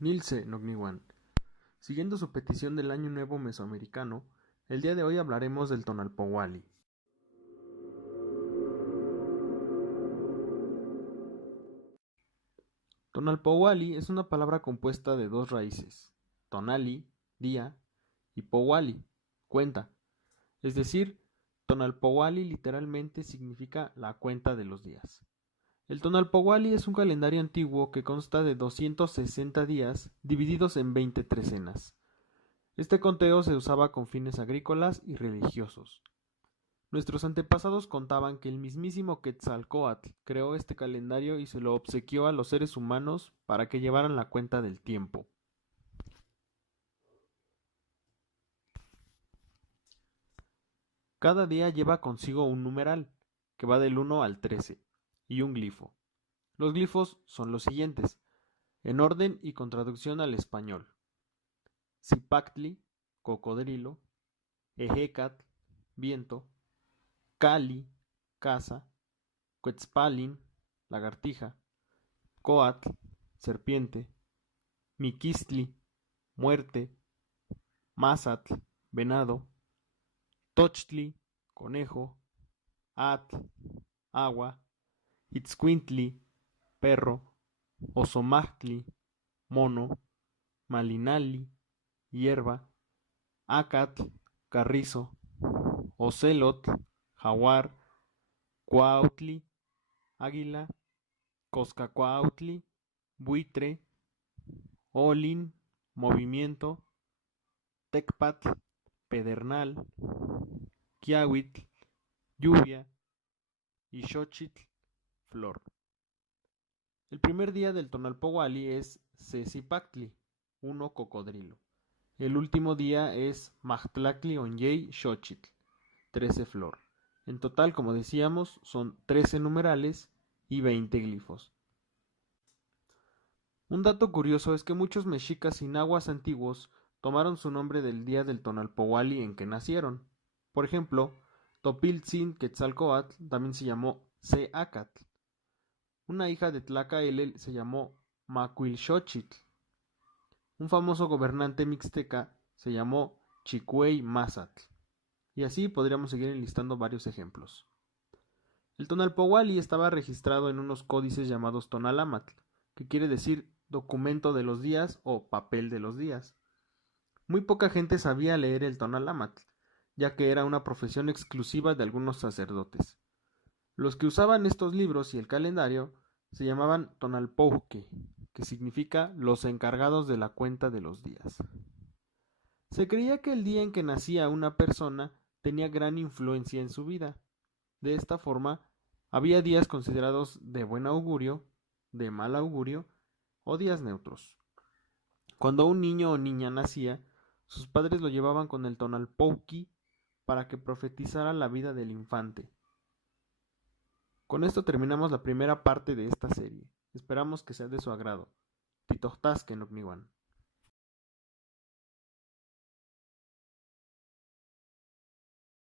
Nilse Nogniwan. Siguiendo su petición del Año Nuevo Mesoamericano, el día de hoy hablaremos del Tonalpowali. Tonalpowali es una palabra compuesta de dos raíces, tonali, día, y powali, cuenta. Es decir, Tonalpowali literalmente significa la cuenta de los días. El Tonalpowali es un calendario antiguo que consta de 260 días divididos en 20 trecenas. Este conteo se usaba con fines agrícolas y religiosos. Nuestros antepasados contaban que el mismísimo Quetzalcóatl creó este calendario y se lo obsequió a los seres humanos para que llevaran la cuenta del tiempo. Cada día lleva consigo un numeral, que va del 1 al 13, y un glifo. Los glifos son los siguientes, en orden y con traducción al español: Zipactli, cocodrilo; Ejecatl, viento; Cali, casa; Quetzpalin, lagartija; Coatl, serpiente; Miquistli, muerte; Mazatl, venado; Tochtli, conejo; Atl, agua; Itzcuintli, perro; Ozomachtli, mono; Malinali, hierba; Acatl, carrizo; Ocelotl, jaguar; Cuautli, águila; Coscacuautli, buitre; Olin, movimiento; Tecpatl, pedernal; Quiahuitl, lluvia; y Xochitl, flor. El primer día del Tonalpowali es Cecipactli, 1 cocodrilo. El último día es Majtlactli Onyey Xochitl, 13 flor. En total, como decíamos, son 13 numerales y 20 glifos. Un dato curioso es que muchos mexicas y nahuas antiguos tomaron su nombre del día del Tonalpowali en que nacieron. Por ejemplo, Topiltzin Quetzalcóatl también se llamó Ceacatl. Una hija de Tlacaelel se llamó Macuilxochitl. Un famoso gobernante mixteca se llamó Chicuey Mazatl. Y así podríamos seguir enlistando varios ejemplos. El Tonalpowali estaba registrado en unos códices llamados Tonalámatl, que quiere decir documento de los días o papel de los días. Muy poca gente sabía leer el Tonalámatl, ya que era una profesión exclusiva de algunos sacerdotes. Los que usaban estos libros y el calendario se llamaban Tonalpouque, que significa los encargados de la cuenta de los días. Se creía que el día en que nacía una persona tenía gran influencia en su vida. De esta forma, había días considerados de buen augurio, de mal augurio o días neutros. Cuando un niño o niña nacía, sus padres lo llevaban con el Tonalpouqui para que profetizara la vida del infante. Con esto terminamos la primera parte de esta serie. Esperamos que sea de su agrado. Titohtasque Nocniwan.